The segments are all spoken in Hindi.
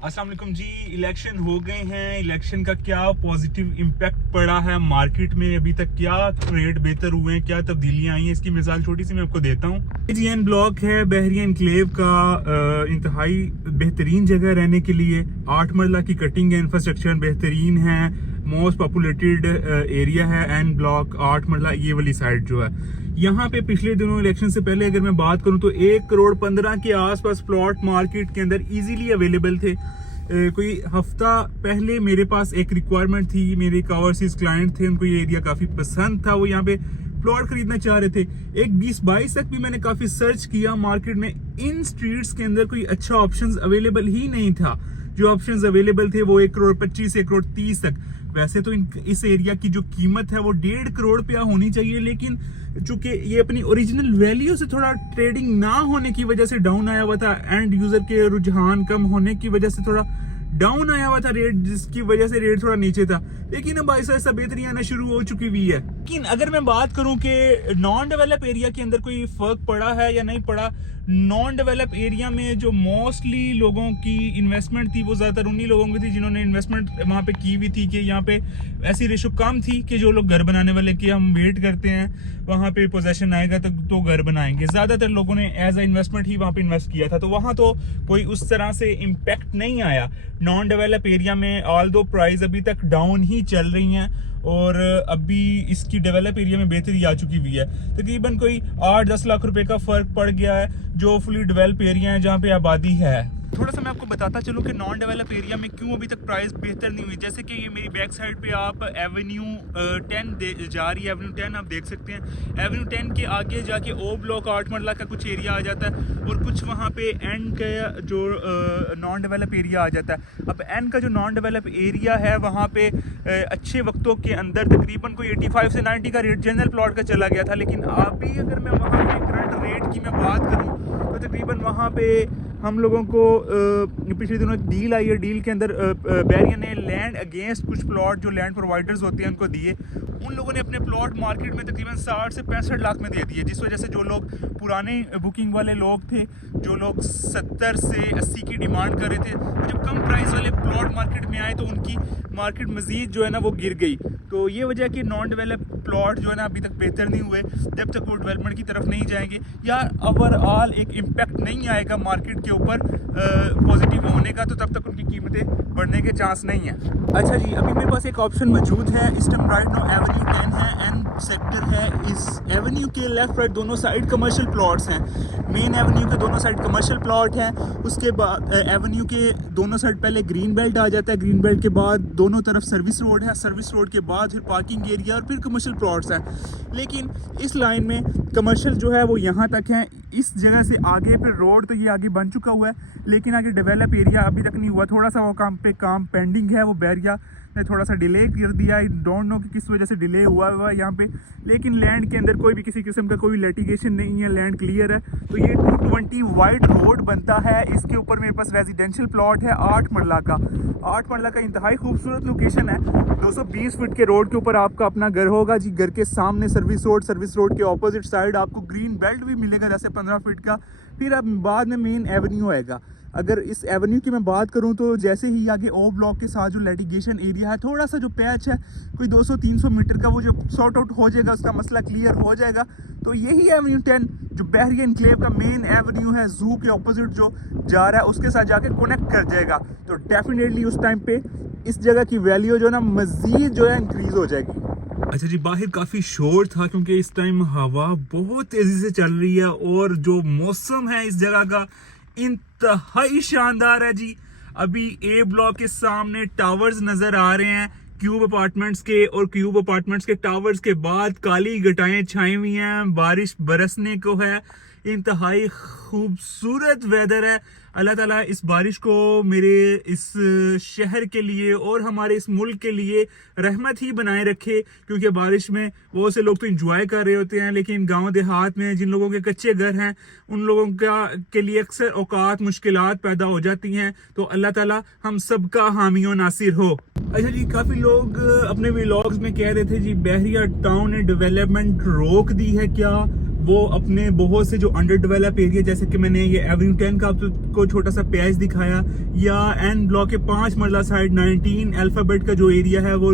अस्सलाम वालेकुम जी। इलेक्शन हो गए हैं। इलेक्शन का क्या पॉजिटिव इम्पैक्ट पड़ा है मार्केट में, अभी तक क्या रेट बेहतर हुए हैं, क्या तब्दीलियां आई हैं, इसकी मिसाल छोटी सी मैं आपको देता हूँ। एजीएन ब्लॉक है बहरिया एनक्लेव का इंतहाई बेहतरीन जगह रहने के लिए। 8 मरला की कटिंग है, इंफ्रास्ट्रक्चर बेहतरीन है, मोस्ट पॉपुलेटेड एरिया है। एन ब्लॉक 8 मरला ये वाली साइड जो है, यहाँ पे पिछले दिनों इलेक्शन से पहले अगर मैं बात करूं तो 1,15 के आसपास प्लॉट मार्केट के अंदर इजीली अवेलेबल थे। कोई हफ्ता पहले मेरे पास एक रिक्वायरमेंट थी, मेरे एक ओवरसीज क्लाइंट थे, उनको ये एरिया काफी पसंद था, वो यहाँ पे प्लॉट खरीदना चाह रहे थे। एक 20-22 तक भी मैंने काफी सर्च किया मार्केट में, इन स्ट्रीट्स के अंदर कोई अच्छा ऑप्शंस अवेलेबल ही नहीं था। जो ऑप्शंस अवेलेबल थे वो 1,25 1,30 तक। वैसे तो इस एरिया की जो कीमत है वो 1.5 करोड़ रुपया होनी चाहिए, लेकिन चूंकि ये अपनी ओरिजिनल वैल्यू से थोड़ा ट्रेडिंग ना होने की वजह से डाउन आया हुआ था, एंड यूजर के रुझान कम होने की वजह से थोड़ा डाउन आया हुआ था रेट, जिसकी वजह से रेट थोड़ा नीचे था। लेकिन अब ऐसा बेहतरी आना शुरू हो चुकी हुई है। लेकिन अगर मैं बात करूं कि नॉन डेवलप एरिया के अंदर कोई फर्क पड़ा है या नहीं पड़ा, नॉन डेवलप एरिया में जो मोस्टली लोगों की इन्वेस्टमेंट थी वो ज्यादातर उन्हीं लोगों की थी जिन्होंने इन्वेस्टमेंट वहां पे की हुई थी कि यहाँ पे ऐसी रेशो कम थी कि जो लोग घर बनाने वाले कि हम वेट करते हैं वहां पे पोजेशन आएगा तो घर बनाएंगे। ज्यादातर लोगों ने एज अ इन्वेस्टमेंट ही वहां पे इन्वेस्ट किया था, तो वहां तो कोई उस तरह से इम्पैक्ट नहीं आया। नॉन डेवलप एरिया में ऑल दो प्राइस अभी तक डाउन ही चल रही हैं और अभी इसकी डेवलप एरिया में बेहतरी आ चुकी हुई है। तकरीबन कोई 8-10 लाख रुपए का फर्क पड़ गया है जो फुली डेवलप एरिया है जहाँ पे आबादी है। थोड़ा सा मैं आपको बताता चलूँ कि नॉन डेवलप एरिया में क्यों अभी तक प्राइस बेहतर नहीं हुई। जैसे कि ये मेरी बैक साइड पे आप एवेन्यू 10 जा रही है, एवेन्यू 10 आप देख सकते हैं। एवेन्यू 10 के आगे जाके ओ ब्लॉक 8 मरला का कुछ एरिया आ जाता है और कुछ वहाँ पे एंड का जो नॉन डेवलप एरिया आ जाता है। अब एंड का जो नॉन डेवलप एरिया है वहाँ पे अच्छे वक्तों के अंदर तकरीबन कोई 85 से 90 का रेट जनरल प्लॉट का चला गया था, लेकिन अभी अगर मैं वहाँ पे करंट रेट की मैं बात करूँ तो तकरीबन वहाँ पे हम लोगों को पिछले दिनों एक डील आई है। डील के अंदर बहरिया ने लैंड अगेंस्ट कुछ प्लॉट जो लैंड प्रोवाइडर्स होते हैं उनको दिए। उन लोगों ने अपने प्लॉट मार्केट में तकरीबन 60 से 65 लाख में दे दिए, जिस वजह से जो लोग पुराने बुकिंग वाले लोग थे, जो लोग 70 से 80 की डिमांड कर रहे थे, तो जब कम प्राइस वाले प्लॉट मार्केट में आए तो उनकी मार्केट मजीद जो है ना वो गिर गई। तो ये वजह कि नॉन डेवलप प्लॉट जो है ना अभी तक बेहतर नहीं हुए। जब तक वो डेवलपमेंट की तरफ नहीं जाएंगे या ओवरऑल एक इम्पैक्ट नहीं आएगा मार्केट के ऊपर पॉजिटिव होने का, तो तब तक उनकी कीमतें बढ़ने के चांस नहीं है। अच्छा जी, अभी मेरे पास एक ऑप्शन मौजूद है। इस टाइम राइट नो एवेन्यू 10 है, एन सेक्टर है। इस एवेन्यू के लेफ्ट राइट दोनों साइड कमर्शियल प्लॉट्स हैं। मेन एवेन्यू के दोनों साइड कमर्शियल प्लॉट हैं। उसके बाद एवेन्यू के दोनों साइड पहले ग्रीन बेल्ट आ जाता है, ग्रीन बेल्ट के बाद दोनों तरफ सर्विस रोड है, सर्विस रोड के बाद फिर पार्किंग एरिया और फिर कमर्शियल प्लॉट्स हैं। लेकिन इस लाइन में कमर्शियल जो है वो यहाँ तक है। इस जगह से आगे फिर रोड तो ये आगे बन चुका हुआ है, लेकिन आगे डेवलप एरिया अभी तक नहीं हुआ। थोड़ा सा वो काम पेंडिंग है। वो बैरिया ने थोड़ा सा डिले कर दिया, आई डोंट नो कि किस वजह से डिले हुआ है यहाँ पे। लेकिन लैंड के अंदर कोई भी किसी किस्म का कोई लिटिगेशन नहीं है, लैंड क्लियर है। तो ये 220 वाइड रोड बनता है। इसके ऊपर मेरे पास रेजिडेंशियल प्लॉट है 8 मरला का। 8 मरला का इंतहाई खूबसूरत लोकेशन है। 220 फीट के रोड के ऊपर आपका अपना घर होगा जी। घर के सामने सर्विस रोड के ऑपोजिट साइड आपको ग्रीन बेल्ट भी मिलेगा जैसे 15 फीट का। फिर अब बाद में मेन एवेन्यू आएगा। अगर इस एवेन्यू की मैं बात करूं तो जैसे ही आगे ओ ब्लॉक के साथ जो लिटिगेशन एरिया है, थोड़ा सा जो पैच है कोई 200-300 मीटर का, वो जो सॉर्ट आउट हो जाएगा, उसका मसला क्लियर हो जाएगा। तो यही एवेन्यू 10 जो बहरिया एनक्लेव का मेन एवेन्यू है, जू के ऑपोजिट जो जा रहा है उसके साथ जाके कनेक्ट कर जाएगा। तो डेफिनेटली उस टाइम पे इस जगह की वैल्यू जो है ना मजीद जो है इंक्रीज हो जाएगी। अच्छा जी, बाहर काफ़ी शोर था क्योंकि इस टाइम हवा बहुत तेज़ी से चल रही है और जो मौसम है इस जगह का इंतहाई शानदार है जी। अभी ए ब्लॉक के सामने टावर्स नज़र आ रहे हैं क्यूब अपार्टमेंट्स के, और क्यूब अपार्टमेंट्स के टावर्स के बाद काली घटाएं छाई हुई हैं, बारिश बरसने को है। इंतहाई खूबसूरत वेदर है। अल्लाह ताला इस बारिश को मेरे इस शहर के लिए और हमारे इस मुल्क के लिए रहमत ही बनाए रखे, क्योंकि बारिश में बहुत से लोग तो इंजॉय कर रहे होते हैं, लेकिन गांव देहात में जिन लोगों के कच्चे घर हैं उन लोगों के लिए अक्सर औकात मुश्किलात पैदा हो जाती हैं। तो अल्लाह ताला हम सबका हामी और नासिर हो। अच्छा जी, काफ़ी लोग अपने व्लॉग्स में कह रहे थे जी बहरिया टाउन ने डेवलपमेंट रोक दी है क्या, वो अपने बहुत से जो अंडर डेवलप एरिया, जैसे कि मैंने ये एवेन्यू 10 का आपको छोटा सा पैच दिखाया, या एन ब्लॉक के 5 मरला साइड 19 अल्फाबेट का जो एरिया है वो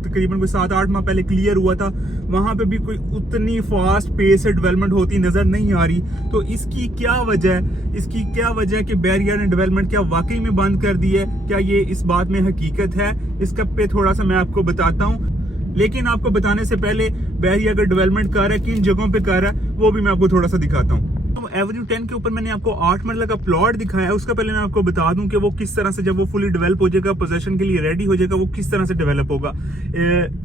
तकरीबन कोई 7-8 माह पहले क्लियर हुआ था, वहां पे भी कोई उतनी फास्ट पेस से डेवलपमेंट होती नजर नहीं आ रही। तो इसकी क्या वजह है? इसकी क्या वजह है कि बैरियर ने डेवलपमेंट क्या वाकई में बंद कर दी है? क्या ये इस बात में हकीकत है? इसका पे थोड़ा सा मैं आपको बताता हूँ, लेकिन आपको बताने से पहले बैरियर अगर डेवलपमेंट कर रहा है, किन जगहों पे कर रहा है, वो भी मैं आपको थोड़ा सा दिखाता हूँ। तो एवेन्यू 10 के ऊपर मैंने आपको 8 मरला का प्लॉट दिखाया है। उसका पहले मैं आपको बता दूं कि वो किस तरह से, जब वो फुली डेवलप हो जाएगा, पोजेशन के लिए रेडी हो जाएगा, वो किस तरह से डेवलप होगा।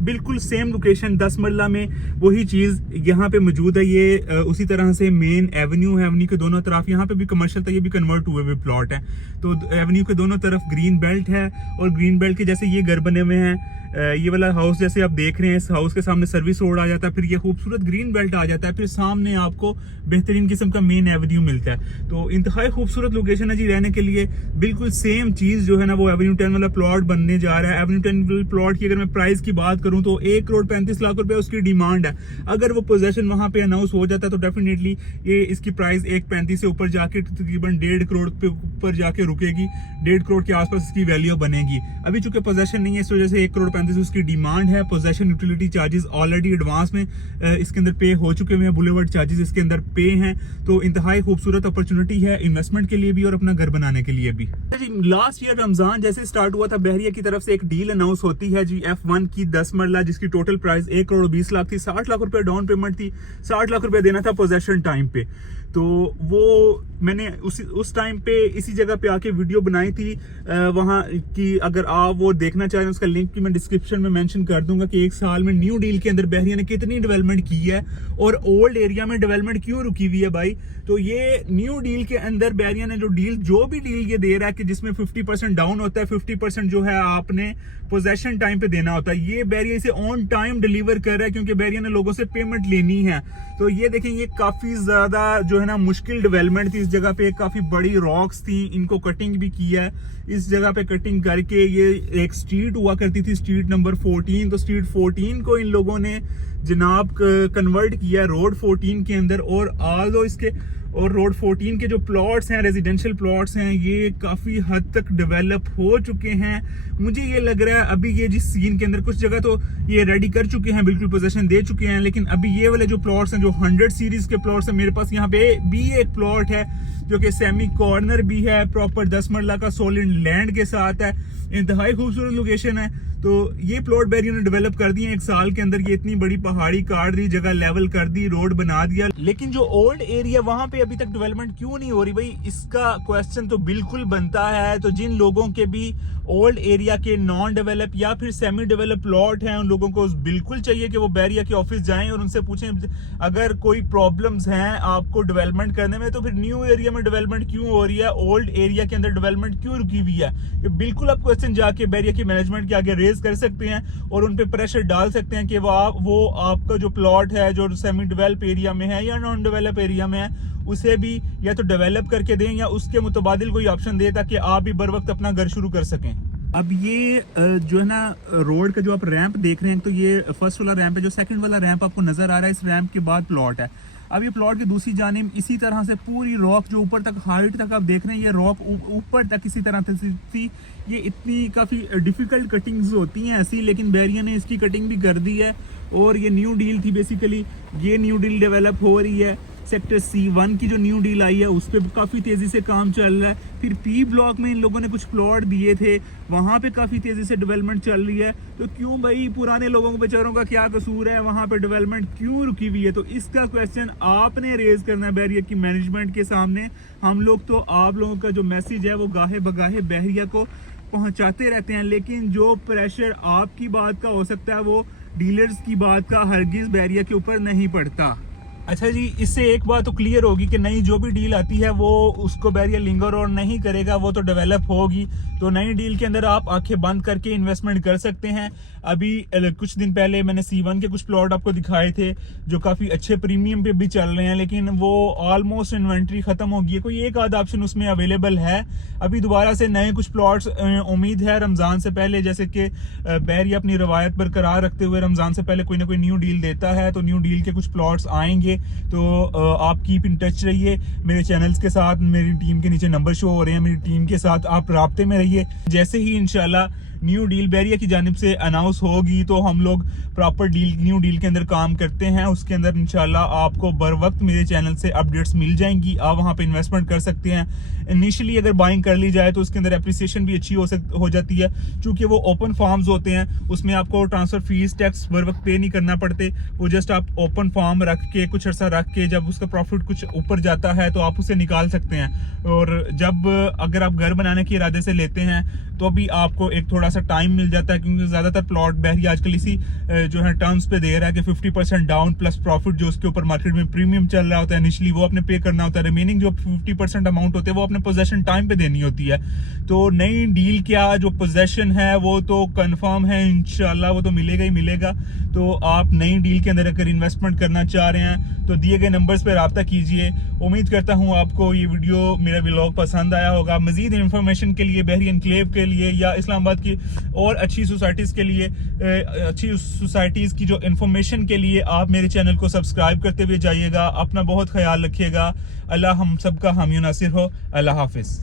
बिल्कुल सेम लोकेशन 10 मरला में वही चीज यहाँ पे मौजूद है। ये उसी तरह से मेन एवेन्यू है, एवेन्यू के दोनों तरफ, यहाँ पे भी कमर्शियल था, ये भी कन्वर्ट हुए हुए प्लॉट है। तो एवेन्यू के दोनों तरफ ग्रीन बेल्ट है, और ग्रीन बेल्ट के जैसे ये घर बने हुए हैं, ये वाला हाउस जैसे आप देख रहे हैं, इस हाउस के सामने सर्विस रोड आ जाता है, फिर ये खूबसूरत ग्रीन बेल्ट आ जाता है, फिर सामने आपको बेहतरीन किस्म का मेन एवेन्यू मिलता है। तो इंतहाई खूबसूरत लोकेशन है जी रहने के लिए। बिल्कुल सेम चीज जो है ना, वो एवेन्यू 10 वाला प्लॉट बनने जा रहा है। एवेन्यू 10 प्लॉट की अगर मैं प्राइस की बात करूं तो 1,35,00,000 रुपए उसकी डिमांड है। अगर वो पोजेशन वहां पे अनाउंस हो जाता है तो डेफिनेटली ये इसकी प्राइस 1,35 से ऊपर जाके तकरीबन 1.5 करोड़ पे ऊपर जाके रुकेगी। 1.5 करोड़ के आसपास इसकी वैल्यू बनेगी। अभी चूंकि पोजेशन नहीं है, इस वजह से 1,35 उसकी डिमांड है। Possession utility charges already advance में इसके अंदर पे हो चुके हैं, बुलेवर्ड चार्जेस इसके अंदर पे हैं। तो इंतहाई खूबसूरत अपॉर्चुनिटी है इन्वेस्टमेंट के लिए भी और अपना घर बनाने के लिए भी। लास्ट ईयर रमजान जैसे स्टार्ट हुआ था, बहरिया की तरफ से एक डील अनाउंस होती है जी, F1 की 10 मरला, जिसकी टोटल प्राइस 1,20,00,000 थी। 60 लाख रुपए डाउन पेमेंट थी, 60 लाख रुपए देना था पोजेशन टाइम पे। तो वो मैंने उस टाइम पे इसी जगह पे आके वीडियो बनाई थी वहां की। अगर आप वो देखना चाहें उसका लिंक भी मैं डिस्क्रिप्शन में मेंशन कर दूंगा कि एक साल में न्यू डील के अंदर बहरिया ने कितनी डेवलपमेंट की है और ओल्ड एरिया में डेवलपमेंट क्यों रुकी हुई है भाई। तो ये न्यू डील के अंदर बहरिया ने जो भी डील ये दे रहा है कि जिसमें 50% डाउन होता है, 50% जो है आपने पोजेशन टाइम पे देना होता है, ये बहरिया इसे ऑन टाइम डिलीवर कर रहा है, क्योंकि बहरिया ने लोगों से पेमेंट लेनी है। तो ये देखें, ये काफी ज्यादा जो है ना मुश्किल डेवलपमेंट थी। इस जगह पे काफी बड़ी रॉक्स थी, इनको कटिंग भी किया है। इस जगह पे कटिंग करके ये एक स्ट्रीट हुआ करती थी, स्ट्रीट नंबर 14। तो स्ट्रीट 14 को इन लोगों ने जनाब कन्वर्ट किया रोड 14 के अंदर। और रोड 14 के जो प्लॉट्स हैं, रेजिडेंशियल प्लॉट्स हैं, ये काफी हद तक डेवलप हो चुके हैं। मुझे ये लग रहा है अभी ये जिस सीन के अंदर कुछ जगह तो ये रेडी कर चुके हैं, बिल्कुल पोजीशन दे चुके हैं, लेकिन अभी ये वाले जो प्लॉट्स हैं, जो 100 सीरीज के प्लॉट्स हैं, मेरे पास यहाँ पे भी एक प्लॉट है जो कि सेमी कॉर्नर भी है, प्रॉपर 10 मरला का सॉलिड लैंड के साथ है, इंतहाई खूबसूरत लोकेशन है। तो ये प्लॉट बैरियर ने डेवलप कर दिए एक साल के अंदर। ये इतनी बड़ी पहाड़ी काट दी, जगह लेवल कर दी, रोड बना दिया, लेकिन जो ओल्ड एरिया वहां पे अभी तक डेवलपमेंट क्यों नहीं हो रही भाई, इसका क्वेश्चन तो बिल्कुल बनता है। तो जिन लोगों के भी ओल्ड एरिया के नॉन डेवलप या फिर सेमी डेवलप प्लॉट हैं, उन लोगों को बिल्कुल चाहिए कि वो बैरिया के ऑफिस जाएं और उनसे पूछें अगर कोई प्रॉब्लम्स हैं आपको डेवलपमेंट करने में, तो फिर न्यू एरिया में डेवलपमेंट क्यों हो रही है, ओल्ड एरिया के अंदर डेवलपमेंट क्यों रुकी हुई है। ये बिल्कुल आप क्वेश्चन जाके बैरिया की मैनेजमेंट के आगे रेज कर सकते हैं और उन पे प्रेशर डाल सकते हैं कि वो आपका जो प्लॉट है, जो सेमी डेवलप एरिया में है या नॉन डेवलप एरिया में है, उसे भी या तो डेवलप करके दें या उसके मुतबादिल कोई ऑप्शन दे, ताकि आप भी बर वक्त अपना घर शुरू कर सकें। अब ये जो है ना रोड का जो आप रैंप देख रहे हैं, तो ये फर्स्ट वाला रैंप है। जो सेकंड वाला रैंप आपको नजर आ रहा है, इस रैंप के बाद प्लॉट है। अब ये प्लॉट की दूसरी जानिब इसी तरह से पूरी रॉक जो ऊपर तक हाइट तक आप देख रहे हैं, ये रॉक ऊपर तक इसी तरह थी। ये इतनी काफ़ी डिफिकल्ट कटिंग्स होती हैं ऐसी, लेकिन बैरिया ने इसकी कटिंग भी कर दी है। और ये न्यू डील थी बेसिकली, ये न्यू डील डेवलप हो रही है। सेक्टर C1 की जो न्यू डील आई है उस पर काफ़ी तेज़ी से काम चल रहा है। फिर P ब्लॉक में इन लोगों ने कुछ प्लॉट दिए थे, वहाँ पे काफ़ी तेज़ी से डेवलपमेंट चल रही है। तो क्यों भाई पुराने लोगों को बेचारों का क्या कसूर है, वहाँ पे डेवलपमेंट क्यों रुकी हुई है? तो इसका क्वेश्चन आपने रेज करना है बैरिया की मैनेजमेंट के सामने। हम लोग तो आप लोगों का जो मैसेज है वो गाहे बगाहे बैरिया को पहुँचाते रहते हैं, लेकिन जो प्रेशर आपकी बात का हो सकता है वो डीलर्स की बात का हरगिज़ बैरिया के ऊपर नहीं पड़ता। अच्छा जी, इससे एक बात तो क्लियर होगी कि नई जो भी डील आती है वो उसको बैरियर लिंगर और नहीं करेगा, वो तो डेवलप होगी। तो नई डील के अंदर आप आंखें बंद करके इन्वेस्टमेंट कर सकते हैं। अभी कुछ दिन पहले मैंने C1 के कुछ प्लॉट आपको दिखाए थे जो काफ़ी अच्छे प्रीमियम पे भी चल रहे हैं, लेकिन वो ऑलमोस्ट इन्वेंट्री ख़त्म हो गई है। कोई एक आधा ऑप्शन उसमें अवेलेबल है। अभी दोबारा से नए कुछ प्लॉट्स उम्मीद है रमज़ान से पहले, जैसे कि बैरिया अपनी रवायत बरकरार रखते हुए रमज़ान से पहले कोई ना कोई न्यू डील देता है, तो न्यू डील के कुछ प्लॉट्स आएंगे। तो आप कीप इन टच रहिए मेरे चैनल्स के साथ, मेरी टीम के नीचे नंबर शो हो रहे हैं, मेरी टीम के साथ आप राब्ते में रहिए। जैसे ही इंशाल्लाह न्यू डील बैरिया की जानिब से अनाउंस होगी तो हम लोग प्रॉपर डील न्यू डील के अंदर काम करते हैं, उसके अंदर इंशाल्लाह आपको बर वक्त मेरे चैनल से अपडेट्स मिल जाएंगी, आप वहां पे इन्वेस्टमेंट कर सकते हैं। इनिशियली अगर बाइंग कर ली जाए तो उसके अंदर एप्रिसिएशन भी अच्छी हो जाती है, क्योंकि वो ओपन फार्म्स होते हैं, उसमें आपको ट्रांसफर फीस टैक्स बर वक्त पे नहीं करना पड़ते। वो जस्ट आप ओपन फार्म रख के कुछ अर्सा रख के जब उसका प्रॉफिट कुछ ऊपर जाता है तो आप उसे निकाल सकते हैं। और जब अगर आप घर बनाने के इरादे से लेते हैं तो भी आपको एक थोड़ा सा टाइम मिल जाता है, क्योंकि ज्यादातर प्लॉट बहरिया आजकल इसी जो है टर्म्स पे दे रहा है कि 50% डाउन प्लस प्रॉफिट जो उसके ऊपर मार्केट में प्रीमियम चल रहा होता है इनिशियली वो आपने पे करना होता है, रिमेनिंग जो 50% अमाउंट होते हैं वो अपने पोजेशन टाइम पे देनी होती है। तो नई डील क्या जो पोजेशन है वो तो कंफर्म है, इंशाल्लाह वो तो मिलेगा ही मिलेगा। तो आप नई डील के अंदर अगर इन्वेस्टमेंट करना चाह रहे हैं तो दिए गए नंबर्स पर रब्ता कीजिए। उम्मीद करता हूँ आपको ये वीडियो मेरा व्लॉग पसंद आया होगा। मजीद इन्फॉर्मेशन के लिए बहरी एनक्लेव के लिए या इस्लामाबाद की और अच्छी सोसाइटीज़ के लिए, अच्छी सोसाइटीज़ की जो इन्फॉर्मेशन के लिए आप मेरे चैनल को सब्सक्राइब करते हुए जाइएगा। अपना बहुत ख्याल रखिएगा। अल्लाह हम सबका हामी नासिर हो। अल्लाह हाफिज़।